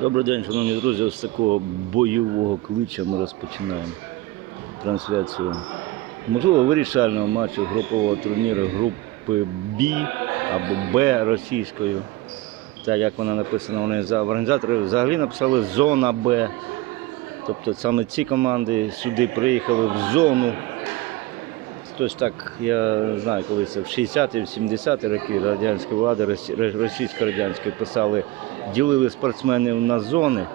Добрий день, шановні друзі. З такого бойового клича ми розпочинаємо трансляцію. Можливо, вирішального матчу групового турніру групи Б або Б російською. Так як вона написана, вони за організатори взагалі написали зона Б. Тобто саме ці команди сюди приїхали в зону. Хтось так, я знаю, коли це в 60-ті, в 70-ті роки радянської влади, російсько-радянської писали, ділили спортсменів на зони.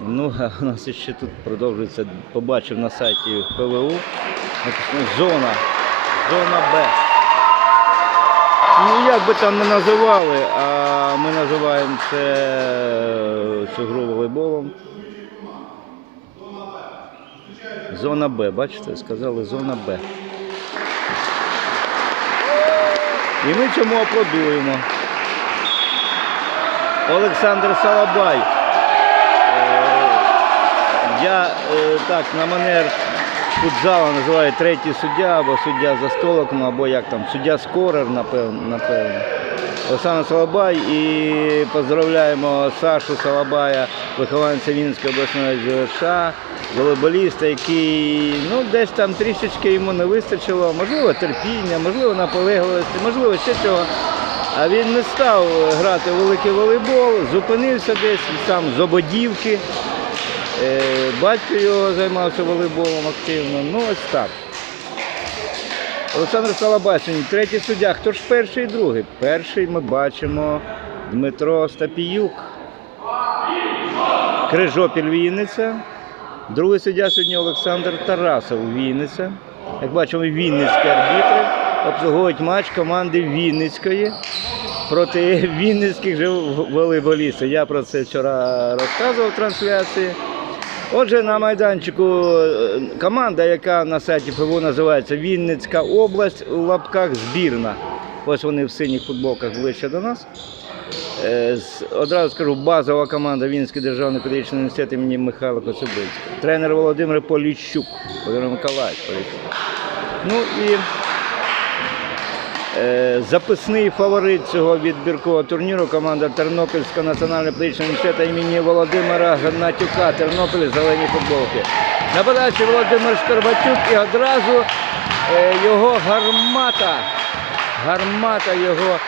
Ну, а у нас ще тут продовжується, побачив на сайті ПВУ, зона, зона Б. Ну, як би там не називали, а ми називаємо це цю гру волейболом. Зона Б, бачите, сказали зона Б. І ми цьому аплодуємо. Олександр Салабай. Е, Я е, так на манер футзала називаю третій суддя або суддя за столиком, або як там, суддя скорер, напевно. напевно. Олександр Салабай і поздравляємо Сашу Салабая, вихованця Вінницької обласної ЗВШ, волейболіста, який ну, десь там трішечки йому не вистачило, можливо, терпіння, можливо, наполегливості, можливо, ще чого. А він не став грати в великий волейбол, зупинився десь сам з ободівки. Е, Батько його займався волейболом активно. Ну, ось так. Олександр Салабай сьогодні третій суддя. Хто ж перший і другий? Перший ми бачимо Дмитро Стапіюк. Крижопіль Вінниця. Другий суддя сьогодні Олександр Тарасов Вінниця. Як бачимо, Вінницькі арбітри обслуговують матч команди Вінницької проти вінницьких же волейболістів. Я про це вчора розказував в трансляції. Отже, на майданчику е, команда, яка на сайті ФВУ називається Вінницька область у лапках збірна. Ось вони в синіх футболках ближче до нас. Е, Одразу скажу, базова команда Вінницький державний педагогічний університет імені Михайла Коцюбинського. Тренер Володимир Поліщук, Володимир Миколаївич Поліщук. Ну і Записний фаворит цього відбіркового турніру команда Тернопільського національного педагогічного університету імені Володимира Гнатюка. Тернопіль зелені футболки. На Володимир Шкарбатюк і одразу е, його гармата. Гармата його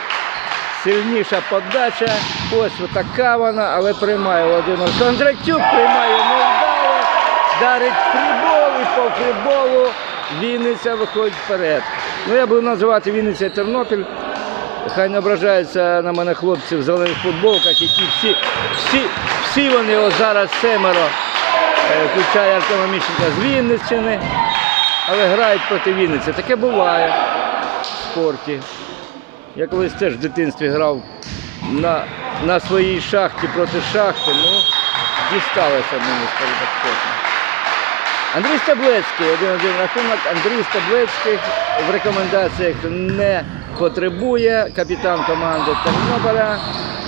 сильніша подача. Ось така вона, але приймає Володимир Кондратюк, приймає невдало, дарить фрібол і по фріболу Вінниця виходить вперед. Ну, я буду називати Вінниця Тернопіль. Хай не ображаються на мене хлопці в зелених футболках, які всі, всі, всі вони зараз семеро, е, включає Артема Міщенка з Вінниччини, але грають проти Вінниці. Таке буває в спорті. Я колись теж в дитинстві грав на, на своїй шахті проти шахти, ну, дісталося мені, скажу так чесно. Андрій Стаблецький, один-один рахунок. Андрій Стаблецький в рекомендаціях не потребує. Капітан команди Тернополя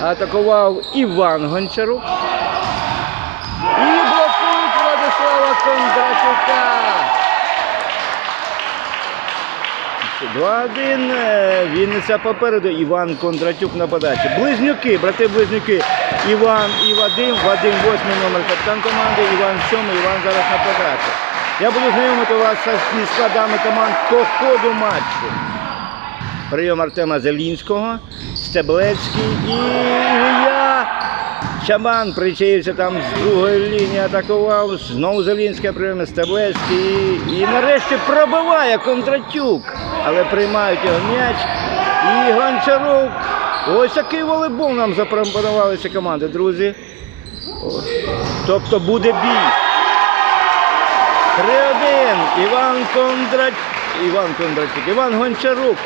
атакував Іван Гончарук. І блокують Владислава Кондратюка. 2-1. е, Вінниця попереду. Іван Кондратюк на подачі. Близнюки, брати-близнюки. Іван і Вадим. Вадим восьмий номер капітан команди. Іван сьомий. Іван зараз на подачі. Я буду знайомити вас зі складами команд по ходу матчу. Прийом Артема Зелінського, Стеблецький і Ілля Чабан причаївся там з другої лінії, атакував. Знову Зелінський прийом Стеблецький. І, і нарешті пробиває Кондратюк. Але приймають його м'яч. І Гончарук. Ось такий волейбол нам запропонували ці команди, друзі. Тобто буде бій. 3-1. Іван Кондратюк. Іван Кондратюк. Іван Гончарук.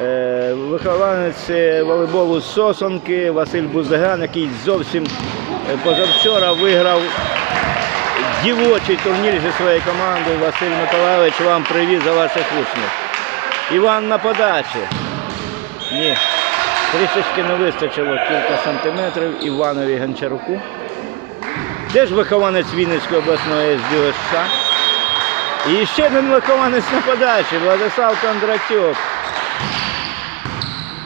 Е, Вихованець е, волейболу з Сосонки Василь Бузаган, який зовсім е, позавчора виграв дівочий турнір зі своєю командою. Василь Миколаївич вам привіз за ваших учнів. Іван на подачі. Ні. Трішечки не вистачило кілька сантиметрів Іванові Гончаруку. Теж вихованець Вінницької обласної СДВШ. І ще один вихованець на подачі Владислав Кондратюк.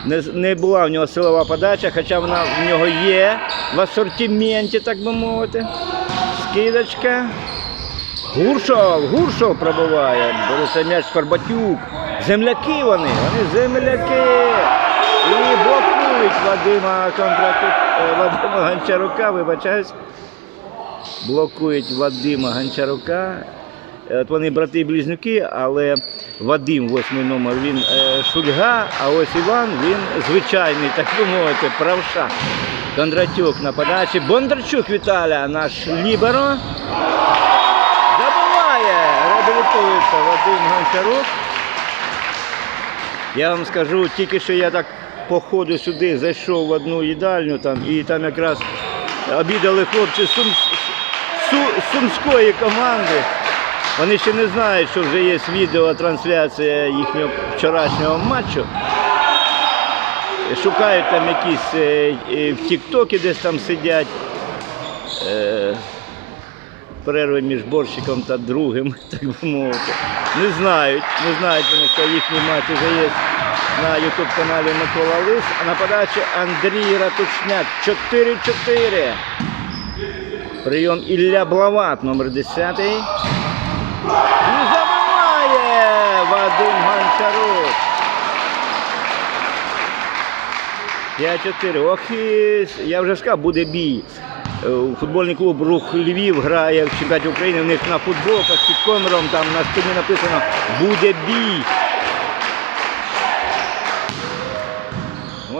Не, не була в нього силова подача, хоча вона в нього є в асортименті, так би мовити. Скидочка. Гуршов, Гуршов пробиває. Бориса м'яч Скорбатюк. Земляки вони, вони земляки. І блокують Вадима е, Вадима Гончарука, вибачаюсь. Блокують Вадима Гончарука. Е, От вони брати-близнюки, але Вадим, восьмий номер, він е, шульга, а ось Іван, він звичайний, так би мовити, правша. Кондратюк на подачі. Бондарчук Віталя, наш ліберо. Забуває, реабілітується Вадим Гончарук. Я вам скажу, тільки що я так по ходу сюди зайшов в одну їдальню там, і там якраз обідали хлопці Сум, Су- Сумської команди. Вони ще не знають, що вже є відеотрансляція їхнього вчорашнього матчу. Шукають там якісь е, в Тіктокі десь там сидять. Е, перерви між борщиком та другим, так би мовити. Не знають, не знають, вони, що їхній матч вже є на ютуб каналі Микола Лис, а на подачі Андрій Ратушняк 4-4. Прийом Ілля Блават, номер 10. І забиває Вадим Гончарук. 5-4. Ох, і я вже сказав, буде бій. Е, Футбольний клуб Рух Львів грає в чемпіонаті України. У них на футболках під комером там на спині написано Буде бій.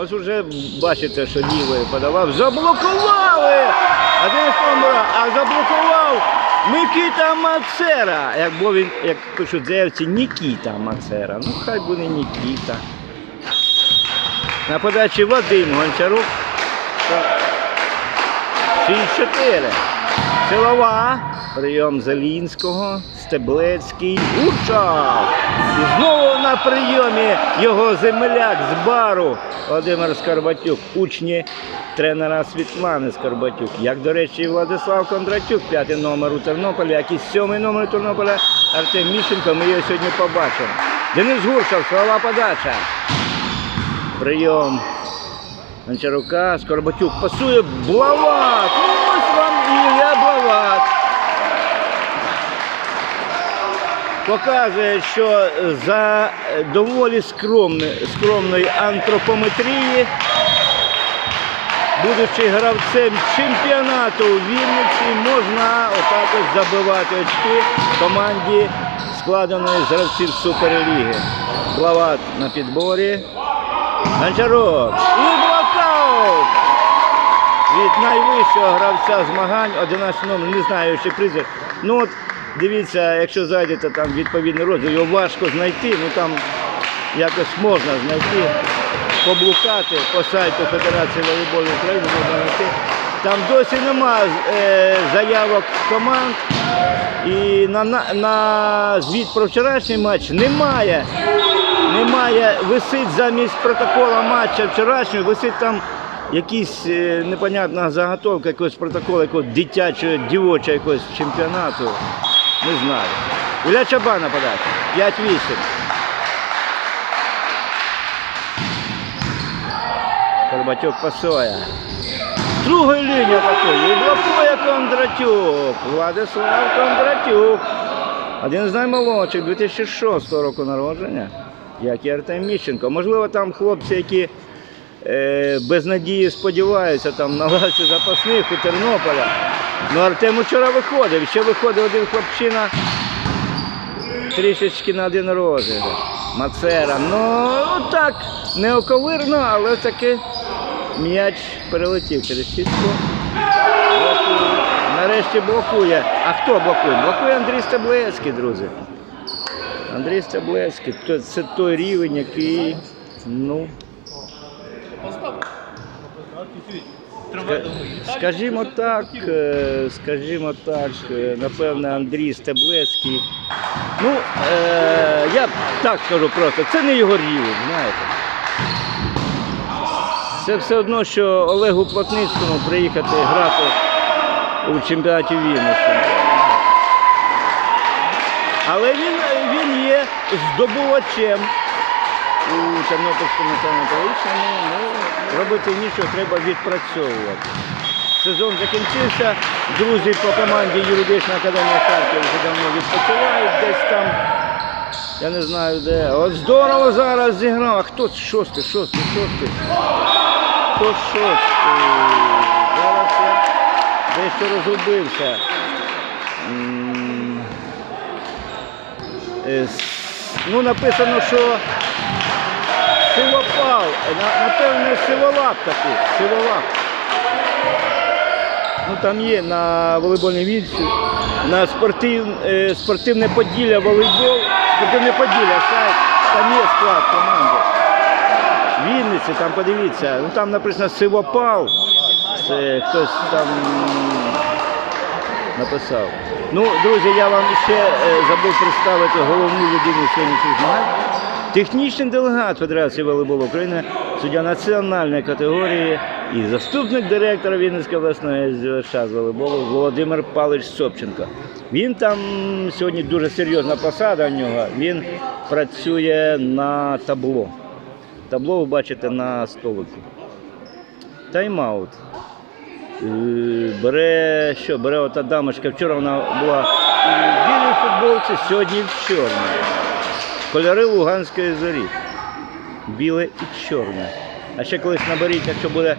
Ось вже бачите, що лівою подавав. Заблокували! А де номера, а заблокував Микіта Мацера. Як, був він, як пишуть заявці, Нікіта Мацера. Ну хай буде Нікіта. На подачі Вадим Гончарук. 6-4. Силова. Прийом Зелінського. Стеблецький. Урчав. І знову на прийомі його земляк з бару Володимир Скорбатюк. Учні тренера Світлани Скорбатюк. Як, до речі, Владислав Кондратюк, п'ятий номер у Тернополі, як і сьомий номер у Тернополя Артем Міщенко. Ми його сьогодні побачимо. Денис Гуршав, силова подача. Прийом Гончарука, Скорбатюк пасує Блават. Ось вам Ілля Блават. Показує, що за доволі скромної, антропометрії, будучи гравцем чемпіонату у Вінниці, можна отак забивати очки команді, складеної з гравців Суперліги. Блават на підборі. Гончарок. І блокаут! Від найвищого гравця змагань, 11 номер, не знаю, ще призер. Ну от дивіться, якщо зайдете там відповідний розділ, його важко знайти, ну там якось можна знайти, поблукати по сайту Федерації волейболу України, можна знайти. Там досі нема е, заявок команд. І на, на, на звіт про вчорашній матч немає немає, висить замість протокола матча вчорашнього, висить там якийсь е, непонятна заготовка якогось протоколу, якогось дитячого, дівочого якогось чемпіонату. Не знаю. Ілля Чабана подача. 5-8. Горбатюк пасує. Друга лінія атакує. І блокує Кондратюк. Владислав Кондратюк. Один з наймолодших 2006 року народження, як і Артем Міщенко. Можливо, там хлопці, які без надії сподіваються там на лавці запасних у Тернополя. Ну Артем вчора виходив. Ще виходив один хлопчина трішечки на один розіграш. Мацера. Ну так, не оковирно, але таки м'яч перелетів через сітку. Нарешті блокує. А хто блокує? Блокує Андрій Стеблецький, друзі. Андрій Стеблецький. Це той рівень, який. Ну. Ска- Скажімо так, е, скажімо так, е, напевне, Андрій Стеблецький. Ну, е, я так скажу просто, це не його рівень, знаєте. Це все одно, що Олегу Плотницькому приїхати грати у чемпіонаті Вінниці. Але він, він є здобувачем у Тернопільському національно-педагогічному, ну, робити нічого, треба відпрацьовувати. Сезон закінчився. Друзі по команді Юридична академія Харків вже давно відпочивають десь там. Я не знаю де. От здорово зараз зіграв. А хто шостий, шостий, шостий? Хто шостий? Зараз я дещо розгубився. Ну, написано, що сивопал. На- Напевне, сиволап такий. Сиволап. Ну там є на волейбольній вільці, на спортив, е, спортивне поділля волейбол, спортивне поділля, сайт, там є склад команди. Вінниці, там подивіться, ну там написано Сивопал. Це хтось там написав. Ну, друзі, я вам ще е, забув представити головну людину сьогоднішніх змагань. Технічний делегат Федерації волейболу України, суддя національної категорії і заступник директора Вінницької обласної з волейболу Володимир Павлович Собченко. Він там сьогодні дуже серйозна посада у нього. Він працює на табло. Табло ви бачите на столику. Тайм-аут. Е, Бере що? Бере ота дамочка. Вчора вона була у білій футболці, сьогодні в чорній. Кольори Луганської зорі. Біле і чорне. А ще колись наберіть, якщо буде,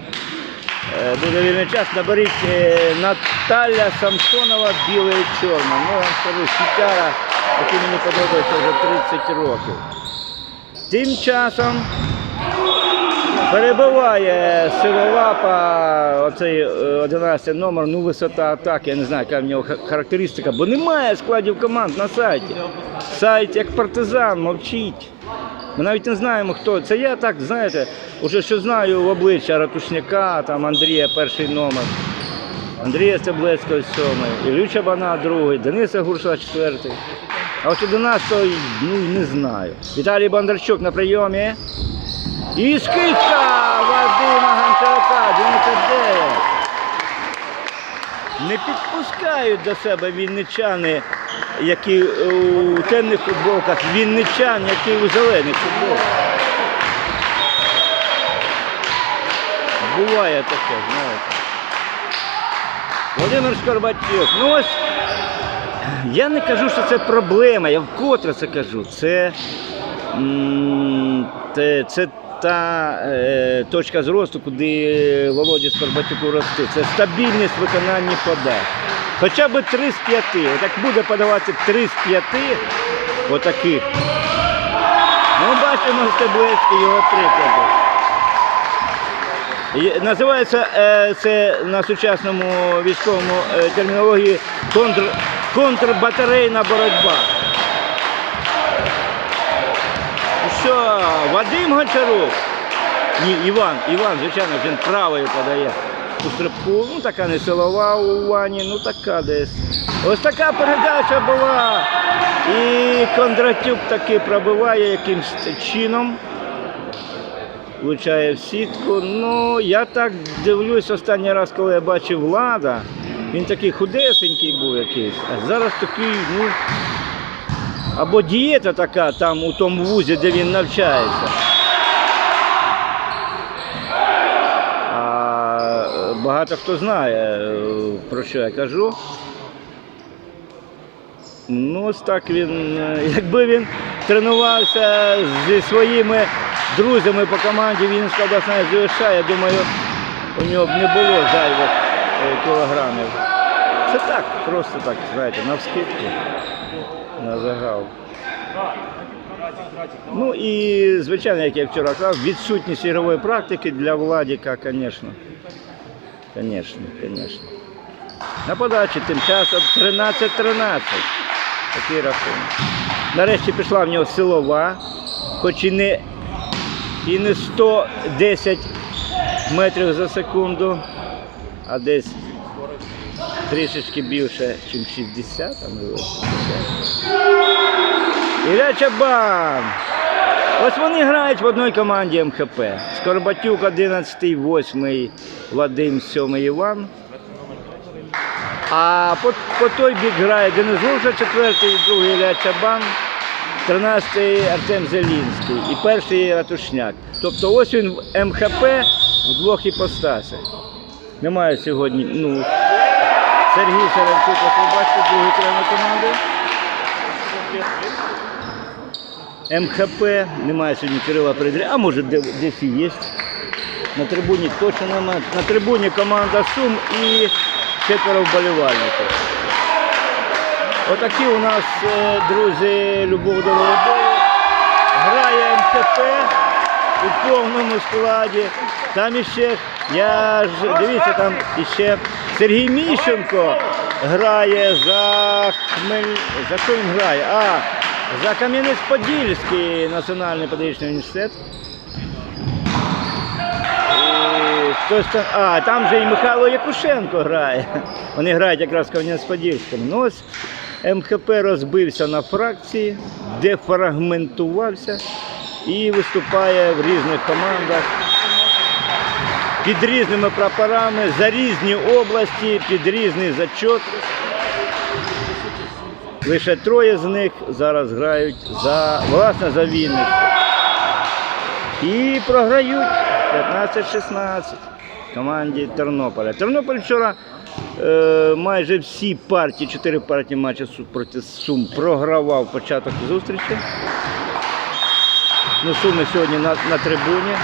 е, буде вільний час, наберіть е, Наталя Самсонова біле і чорне. Ну, я вам скажу, сітяра, який мені подобається вже 30 років. Тим часом перебиває сиволапа, оцей е, 11 номер, ну висота атаки, я не знаю, яка в нього характеристика, бо немає складів команд на сайті. Сайт як партизан, мовчить. Ми навіть не знаємо, хто. Це я так, знаєте, уже що знаю в обличчя Ратушняка, там Андрія перший номер. Андрія Стеблецького сьомий, Ілюча Бана другий, Дениса Гуршова четвертий. А от 11 ну не знаю. Віталій Бондарчук на прийомі. І скидка Вадима Гончарука, 99. Не підпускають до себе вінничани, які у темних футболках, вінничан, які у зелених футболках. Буває таке, знаєте. Володимир Шкарбатюк. Ну ось я не кажу, що це проблема, я вкотре це кажу. Це, те- це та е, точка зросту, куди Володі Скорбатюку рости. Це стабільність виконання подач. Хоча б 3 з 5. Отак буде подавати 3 з 5 отаких. Ну, бачимо Стеблецький, його приклади. Називається е, це на сучасному військовому е, термінології контр, контрбатарейна боротьба. Що, Вадим Гончарук? Ні, Іван, Іван, звичайно, він правою подає у стрибку. Ну така не силова у Вані, ну така десь. Ось така передача була. І Кондратюк таки пробиває якимсь чином влучає в сітку. Ну, я так дивлюсь останній раз, коли я бачив Влада. Він такий худесенький був якийсь, а зараз такий, ну. Або дієта така там у тому вузі, де він навчається. А е, багато хто знає, е, про що я кажу. Ну, ось так він, е, якби він тренувався зі своїми друзями по команді Вінницька обласна ЗВШ, я думаю, у нього б не було зайвих кілограмів. Це так, просто так, знаєте, навскидку, на загал. Ну і, звичайно, як я вчора казав, відсутність ігрової практики для Владіка, звісно. Звісно, звісно. На подачі тим часом 13-13. Такий рахунок. Нарешті пішла в нього силова, хоч і не, і не 110 метрів за секунду, а десь трішечки більше, ніж 60, а можливо 60. Ілля Чабан. Ось вони грають в одній команді МХП. Скорбатюк 11, 8, Вадим 7 Іван. А по, по той бік грає Денис Луша, четвертий, другий Ілля Чабан. 13-й Артем Зелінський і перший Ратушняк. Тобто ось він в МХП в двох іпостасях. Немає сьогодні. Ну, Сергій Шаренчук, як ви бачите, другий тренер команди. МХП, немає сьогодні Кирила Придря, а може десь і є. На трибуні точно немає. На трибуні команда Сум і четверо вболівальників. Отакі у нас, е, друзі, любов до волейболу. Грає МХП у повному складі. Там іще, я ж дивіться, там іще Сергій Міщенко грає за Хмель... За що він грає? А, за Кам'янець-Подільський національний педагогічний університет. Хтось там, а, там же і Михайло Якушенко грає. Вони грають якраз в Кам'янець-Подільському. Ну ось МХП розбився на фракції, дефрагментувався і виступає в різних командах під різними прапорами, за різні області, під різний зачот. Лише троє з них зараз грають за власне за Вінницю. І програють 15-16 команді Тернополя. Тернополь вчора е, майже всі партії, чотири партії матчу проти Сум програвав початок зустрічі. Ну, Суми сьогодні на, на трибуні.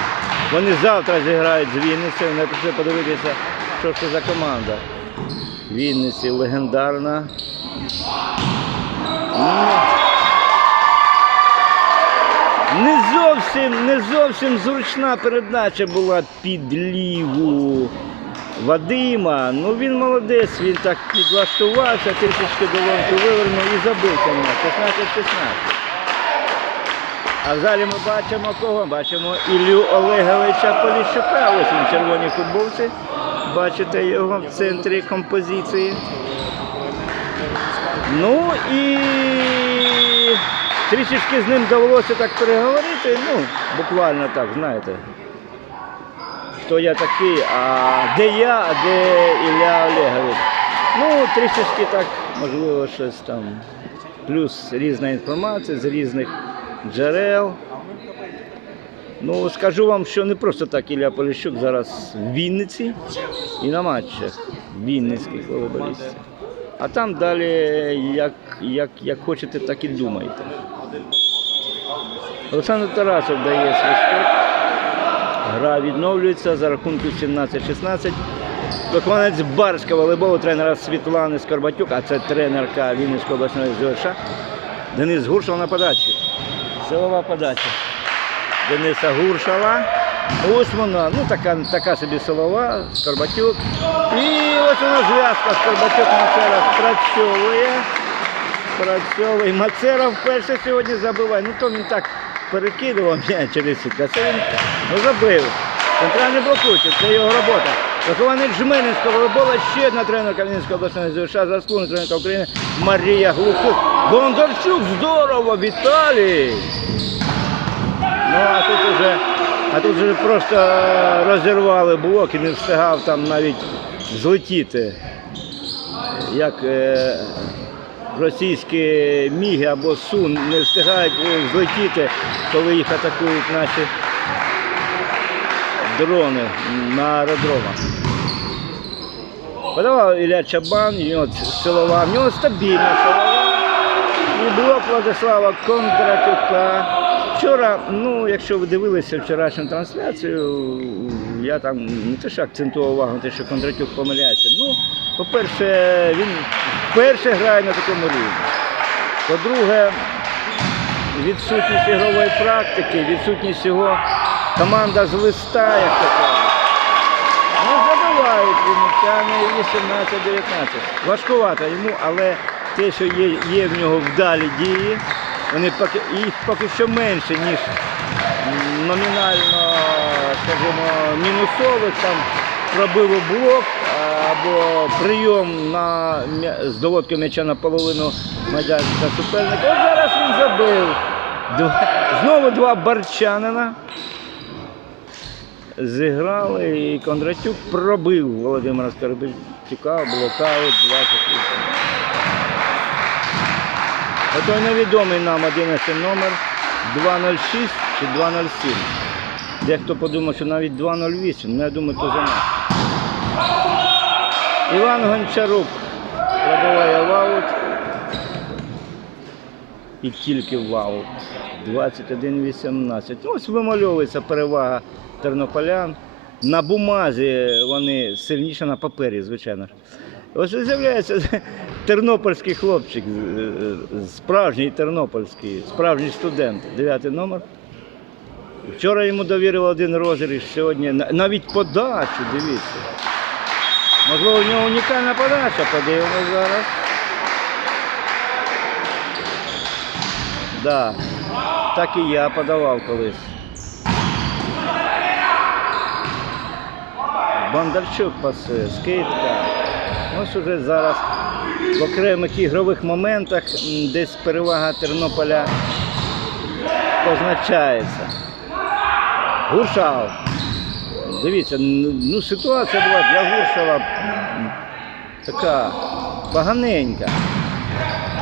Вони завтра зіграють з Вінницею. Ми прийшли подивитися, що це за команда. Вінниці легендарна. Не зовсім, не зовсім зручна передача була під ліву Вадима. Ну він молодець, він так підлаштувався, трішечки долонку вивернув і забився на 16-16. А в залі ми бачимо кого? Бачимо Іллю Олеговича Поліщука. Ось він в червоній футболці. Бачите його в центрі композиції. Ну і трішечки з ним довелося так переговорити, ну, буквально так, знаєте. Хто я такий, а де я, а де Ілля Олегович. Ну, трішечки так, можливо, щось там. Плюс різна інформація з різних джерел. Ну, скажу вам, що не просто так Ілля Поліщук зараз в Вінниці і на матчах вінницьких волейболістів. А там далі, як, як, як хочете, так і думайте. Олександр Тарасов дає свисток. Гра відновлюється за рахунку 17-16. Виконавець Барського волейболу тренера Світлани Скорбатюк, а це тренерка Вінницької обласної ЗОШ. Денис Гуршал на подачі. Силова подача. Дениса Гуршала. Вона, ну така, така собі силова, Скорбатюк. І ось вона зв'язка Скорбатюк Мацера спрацьовує. Спрацьовує. Мацера вперше сьогодні забиває. Ну то він так перекидував м'яч через сітку. а Це він ну, забив. Центральний блокуючий, це його робота. Вихованець Жменинського волейбола, ще одна тренерка Вінницької обласної ЗВШ, заслужена тренерка України Марія Глухук. Бондарчук, здорово, Віталій! Ну а тут уже, а тут вже просто розірвали блок і не встигав там навіть злетіти. Як е, російські міги або Сун не встигають е, злетіти, коли їх атакують наші дрони на аеродромах. Подавав Ілля Чабан, у нього силова, в нього стабільна силова. І блок Владислава Кондратюка. Вчора, ну, якщо ви дивилися вчорашню трансляцію, я там не те, що акцентував увагу на те, що Кондратюк помиляється. Ну, по-перше, він вперше грає на такому рівні. По-друге, відсутність ігрової практики, відсутність його команда з листа, як то кажуть. Ну, забивають вінничани 18-19. Важкувато йому, але те, що є, є в нього вдалі дії, вони поки, їх поки що менше, ніж номінально, скажімо, мінусових, там пробив у блок або прийом на, з доводки м'яча на половину майданчика суперника. Зараз він забив. Два, знову два барчанина зіграли і Кондратюк пробив Володимира Скорбатюка, блокаут 28. Ото невідомий нам 11 номер 206 чи 207. Дехто подумав, що навіть 208, ну я думаю, то за нас. Іван Гончарук пробиває в аут. І тільки в аут. 21-18. Ось вимальовується перевага тернополян. На бумазі вони сильніші на папері, звичайно. Ось з'являється тернопільський хлопчик, справжній тернопільський, справжній студент, 9 номер. Вчора йому довірили один розіграш, сьогодні навіть подачу, дивіться. Можливо, у нього унікальна подача, подивимось зараз. Да, так і я подавав колись. Бондарчук пасує, скидка. Ось уже зараз в окремих ігрових моментах десь перевага Тернополя позначається. Гуршав. Дивіться, ну ситуація була для Гуршава така поганенька.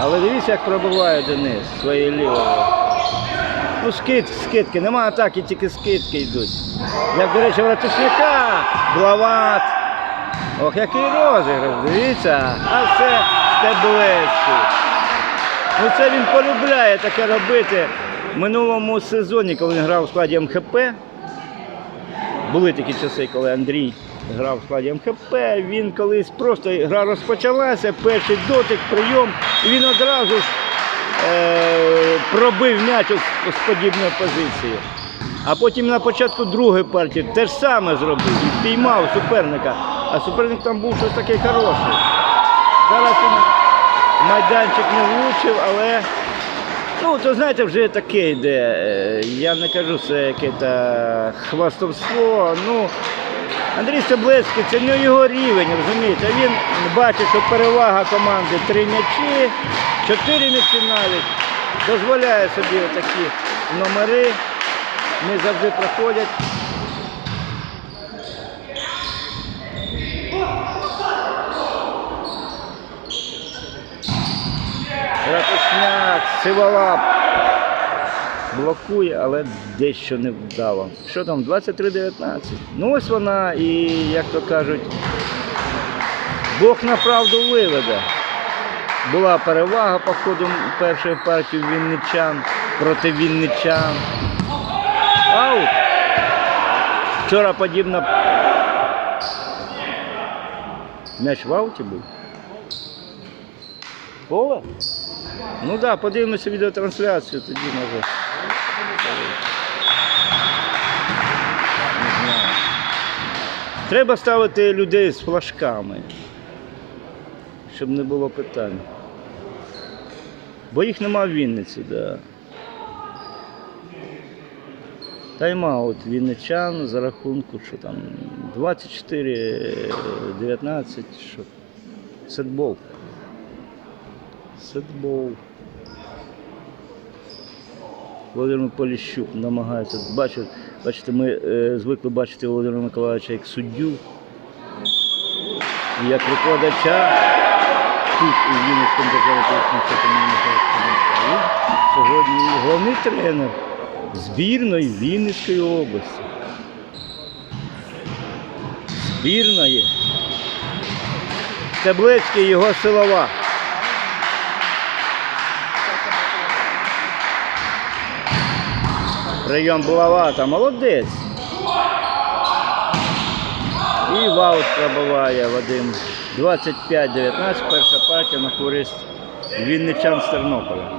Але дивіться, як пробиває Денис своєю лівою. Ну, скид, скидки, нема атаки, тільки скидки йдуть. Як, до речі, Ратушняка, Блават. Ох, який розіграш, дивіться. А це Стеблецький. Ну це він полюбляє таке робити. Минулому сезоні, коли він грав у складі МХП, були такі часи, коли Андрій грав у складі МХП, він колись просто гра розпочалася, перший дотик, прийом, і він одразу ж е, пробив м'яч з подібної позиції. А потім на початку другої партії те ж саме зробив і піймав суперника. А суперник там був щось такий хороший. Зараз він майданчик не влучив, але ну, то знаєте, вже таке йде. Е, Я не кажу, це яке-то хвастовство. Ну, Андрій Стеблецький це не його рівень, розумієте? Він бачить, що перевага команди три м'ячі, чотири м'ячі навіть. Дозволяє собі такі номери. Не завжди проходять. Ратушняк, Сиволап блокує, але дещо не вдало. Що там, 23-19. Ну ось вона і, як то кажуть, Бог на правду виведе. Була перевага по ходу першої партії вінничан проти вінничан. Аут. Вчора подібна. М'яч в ауті був. Поле? Ну так, да, подивимося відеотрансляцію, тоді може. Треба ставити людей з флажками, щоб не було питань. Бо їх нема в Вінниці. Да. Тайм-аут Вінничан за рахунку, що там 24-19, що сетбол. Сетбол. Володимир Поліщук намагається. Бачите, бачите, ми е, звикли бачити Володимира Миколаївича як суддю, як викладача тут у Вінницькому державному політичному сьогодні головний тренер збірної Вінницької області. Збірної. Стеблецький його силова. Прийом булавата, молодець. І ваут пробиває Вадим. 25-19, перша партія на користь Вінничан з Тернополя.